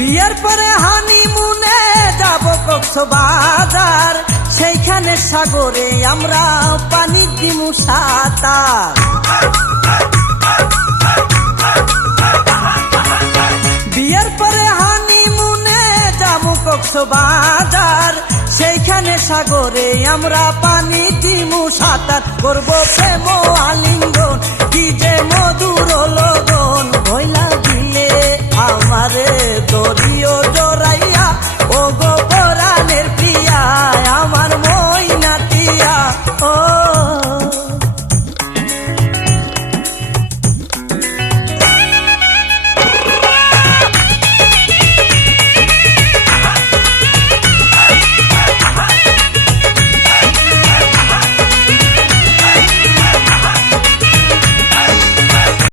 বিয়ের পরে হানিমুনে যাব কক্সবাজার, সেইখানে সাগরে আমরা পানি দিমু সাঁতার। বিয়ের পরে হানিমুনে যাব কক্সবাজার, সেইখানে সাগরে আমরা পানি দিমু সাঁতার। করবো প্রেম আলিঙ্গন, কি যে মধুর